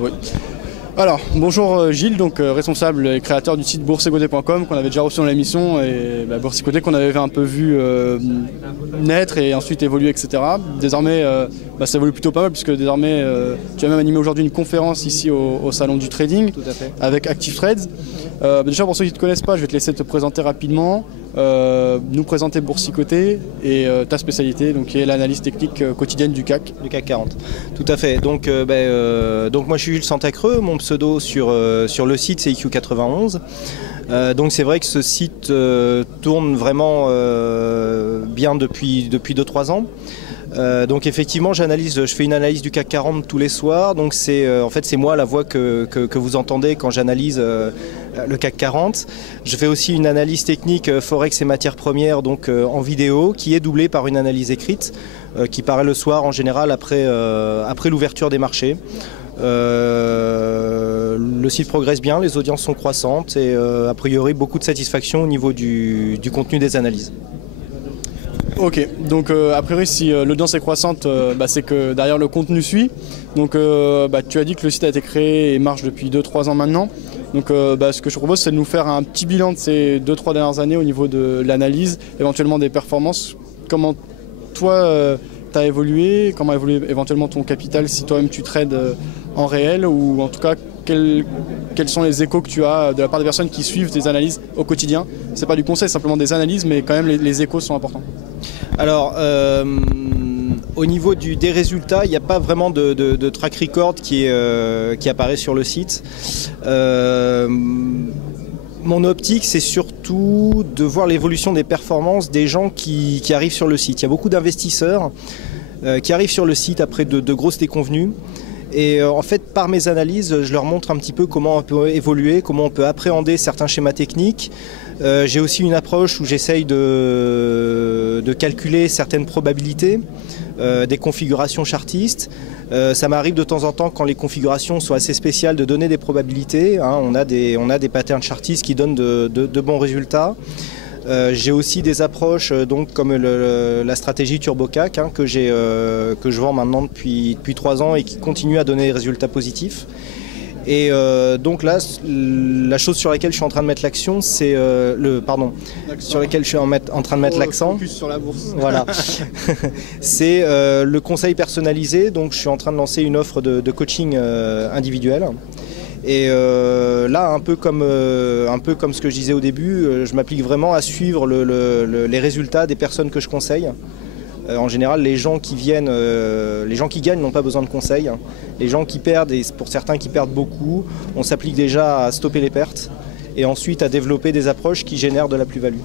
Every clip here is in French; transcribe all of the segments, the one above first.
Oui. Alors, bonjour Gilles, donc responsable et créateur du site boursicoté.com qu'on avait déjà reçu dans l'émission et Boursicoté qu'on avait un peu vu naître et ensuite évoluer, etc. Désormais, ça évolue plutôt pas mal puisque désormais tu as même animé aujourd'hui une conférence ici au salon du trading. Tout à fait. Avec Active Trades. Déjà pour ceux qui ne te connaissent pas, je vais te laisser te présenter rapidement, nous présenter Boursicoté et ta spécialité, donc qui est l'analyse technique quotidienne du CAC. Du CAC 40. Tout à fait. Donc moi je suis Jules Santacreux, mon pseudo sur le site c'est IQ91. Donc c'est vrai que ce site tourne vraiment bien depuis 2-3 ans. Donc effectivement je fais une analyse du CAC 40 tous les soirs, donc en fait c'est moi la voix que vous entendez quand j'analyse le CAC 40. Je fais aussi une analyse technique Forex et matières premières donc en vidéo qui est doublée par une analyse écrite qui paraît le soir en général après l'ouverture des marchés. Le site progresse bien, les audiences sont croissantes et a priori beaucoup de satisfaction au niveau du contenu des analyses. Ok, donc a priori si l'audience est croissante, c'est que derrière le contenu suit. Donc tu as dit que le site a été créé et marche depuis 2-3 ans maintenant. Donc ce que je propose c'est de nous faire un petit bilan de ces 2-3 dernières années au niveau de l'analyse, éventuellement des performances. Comment toi tu as évolué, comment a évolué éventuellement ton capital si toi-même tu trades en réel, ou en tout cas quels sont les échos que tu as de la part des personnes qui suivent tes analyses au quotidien. C'est pas du conseil, c'est simplement des analyses, mais quand même les échos sont importants. Alors, au niveau des résultats, il n'y a pas vraiment de track record qui apparaît sur le site. Mon optique, c'est surtout de voir l'évolution des performances des gens qui arrivent sur le site. Il y a beaucoup d'investisseurs qui arrivent sur le site après de grosses déconvenues. Et en fait, par mes analyses, je leur montre un petit peu comment on peut évoluer, comment on peut appréhender certains schémas techniques. J'ai aussi une approche où j'essaye de calculer certaines probabilités, des configurations chartistes. Ça m'arrive de temps en temps, quand les configurations sont assez spéciales, de donner des probabilités. On a des patterns chartistes qui donnent de bons résultats. J'ai aussi des approches comme la stratégie TurboCAC que je vends maintenant depuis 3 ans et qui continue à donner des résultats positifs. Et donc là, la chose sur laquelle je suis en train de mettre l'action, c'est sur laquelle je suis en train de mettre l'accent. Focus sur la bourse. Voilà. C'est le conseil personnalisé. Donc je suis en train de lancer une offre de coaching individuel. Et là, un peu comme ce que je disais au début, je m'applique vraiment à suivre les résultats des personnes que je conseille. En général, les gens qui gagnent n'ont pas besoin de conseils. Les gens qui perdent, et pour certains qui perdent beaucoup, on s'applique déjà à stopper les pertes et ensuite à développer des approches qui génèrent de la plus-value.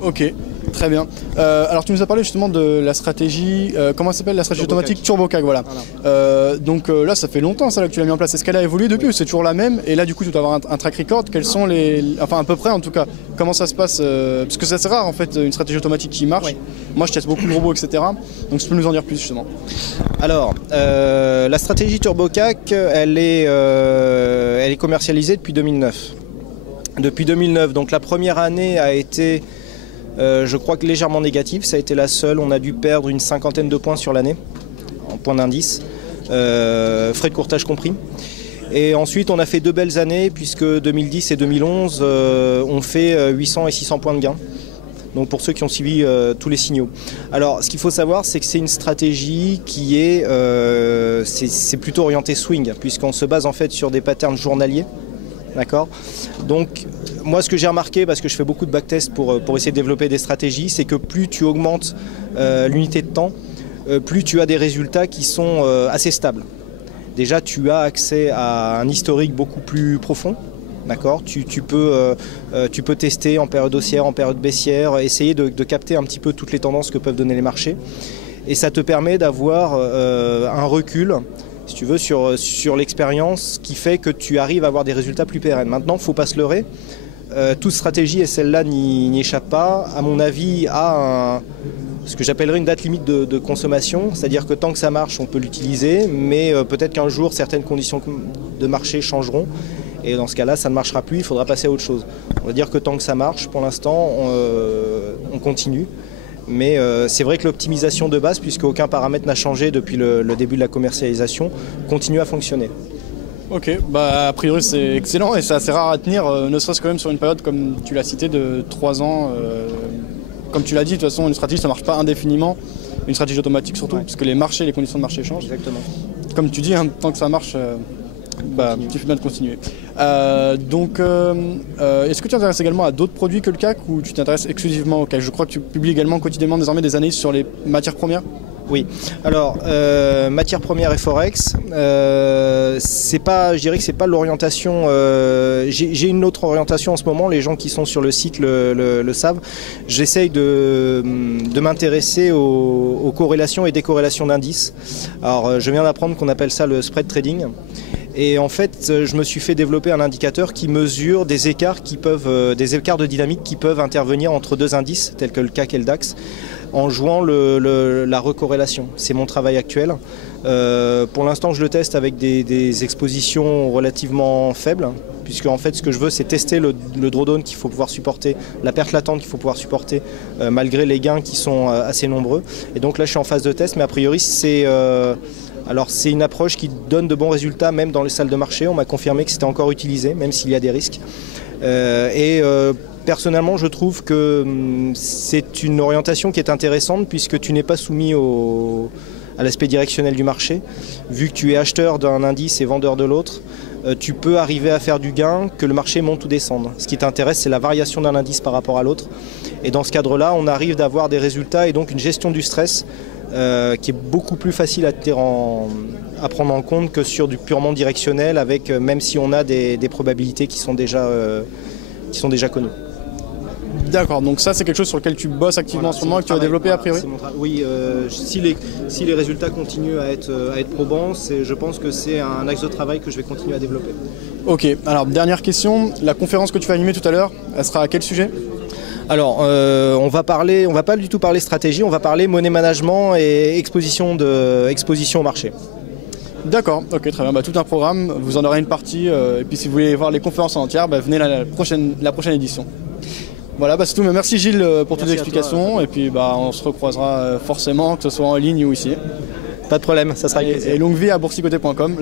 Ok, très bien. Alors tu nous as parlé justement de la stratégie, comment ça s'appelle, la stratégie automatique TurboCAC, voilà. Donc là ça fait longtemps ça là, que tu l'as mis en place. Est-ce qu'elle a évolué depuis ou c'est toujours la même? Et là du coup tu dois avoir un track record. Quels sont enfin à peu près en tout cas, comment ça se passe parce que c'est assez rare en fait une stratégie automatique qui marche. Oui. Moi je teste beaucoup de robots, etc. Donc tu peux nous en dire plus justement. Alors la stratégie TurboCAC elle est commercialisée depuis 2009. Depuis 2009, donc la première année a été je crois que légèrement négatif, ça a été la seule. On a dû perdre une 50aine de points sur l'année, en points d'indice, frais de courtage compris. Et ensuite, on a fait 2 belles années, puisque 2010 et 2011 ont fait 800 et 600 points de gain. Donc pour ceux qui ont suivi tous les signaux. Alors, ce qu'il faut savoir, c'est que c'est une stratégie qui c'est plutôt orienté swing, puisqu'on se base en fait sur des patterns journaliers. D'accord. Donc moi ce que j'ai remarqué, parce que je fais beaucoup de backtest pour essayer de développer des stratégies, c'est que plus tu augmentes l'unité de temps, plus tu as des résultats qui sont assez stables. Déjà tu as accès à un historique beaucoup plus profond. D'accord. Tu peux tester en période haussière, en période baissière, essayer de capter un petit peu toutes les tendances que peuvent donner les marchés. Et ça te permet d'avoir un recul, si tu veux, sur l'expérience qui fait que tu arrives à avoir des résultats plus pérennes. Maintenant, il ne faut pas se leurrer. Toute stratégie, et celle-là n'y échappe pas, à mon avis, a ce que j'appellerais une date limite de consommation. C'est-à-dire que tant que ça marche, on peut l'utiliser, mais peut-être qu'un jour, certaines conditions de marché changeront. Et dans ce cas-là, ça ne marchera plus, il faudra passer à autre chose. On va dire que tant que ça marche, pour l'instant, on continue. Mais c'est vrai que l'optimisation de base, puisque aucun paramètre n'a changé depuis le début de la commercialisation, continue à fonctionner. Ok, bah a priori c'est excellent et c'est assez rare à tenir, ne serait-ce quand même sur une période comme tu l'as cité de 3 ans. Comme tu l'as dit, de toute façon une stratégie ça marche pas indéfiniment, une stratégie automatique surtout, Ouais. puisque les conditions de marché changent. Exactement. Comme tu dis, hein, tant que ça marche, tu fais bien de continuer. Est-ce que tu t'intéresses également à d'autres produits que le CAC ou tu t'intéresses exclusivement au CAC? Je crois que tu publies également quotidiennement désormais des analyses sur les matières premières. Oui, alors matières premières et forex, je dirais que c'est pas l'orientation. J'ai une autre orientation en ce moment. Les gens qui sont sur le site le savent. J'essaye de m'intéresser aux corrélations et décorrélations d'indices. Alors, je viens d'apprendre qu'on appelle ça le spread trading. Et en fait, je me suis fait développer un indicateur qui mesure des écarts de dynamique qui peuvent intervenir entre deux indices, tels que le CAC et le DAX, en jouant la recorrélation. C'est mon travail actuel. Pour l'instant, je le teste avec des expositions relativement faibles, puisque en fait, ce que je veux, c'est tester le drawdown qu'il faut pouvoir supporter, la perte latente qu'il faut pouvoir supporter, malgré les gains qui sont assez nombreux. Et donc là, je suis en phase de test, mais a priori, c'est une approche qui donne de bons résultats, même dans les salles de marché. On m'a confirmé que c'était encore utilisé, même s'il y a des risques. Personnellement, je trouve que c'est une orientation qui est intéressante puisque tu n'es pas soumis à l'aspect directionnel du marché. Vu que tu es acheteur d'un indice et vendeur de l'autre, tu peux arriver à faire du gain, que le marché monte ou descende. Ce qui t'intéresse, c'est la variation d'un indice par rapport à l'autre. Et dans ce cadre-là, on arrive d'avoir des résultats et donc une gestion du stress qui est beaucoup plus facile à prendre en compte que sur du purement directionnel, même si on a des probabilités qui sont déjà connues. D'accord, donc ça c'est quelque chose sur lequel tu bosses activement en ce moment et que tu vas développer a priori. Oui, si les résultats continuent à être probants, je pense que c'est un axe de travail que je vais continuer à développer. Ok, alors dernière question, la conférence que tu vas animer tout à l'heure, elle sera à quel sujet ? Alors, on va pas du tout parler stratégie, on va parler money management et exposition au marché. D'accord, ok, très bien, tout un programme, vous en aurez une partie, et puis si vous voulez voir les conférences en entière, venez la prochaine édition. Voilà, c'est tout. Merci Gilles pour toutes les explications. Et puis on se recroisera forcément, que ce soit en ligne ou ici. Pas de problème, ça sera avec plaisir. Et longue vie à boursicoté.com.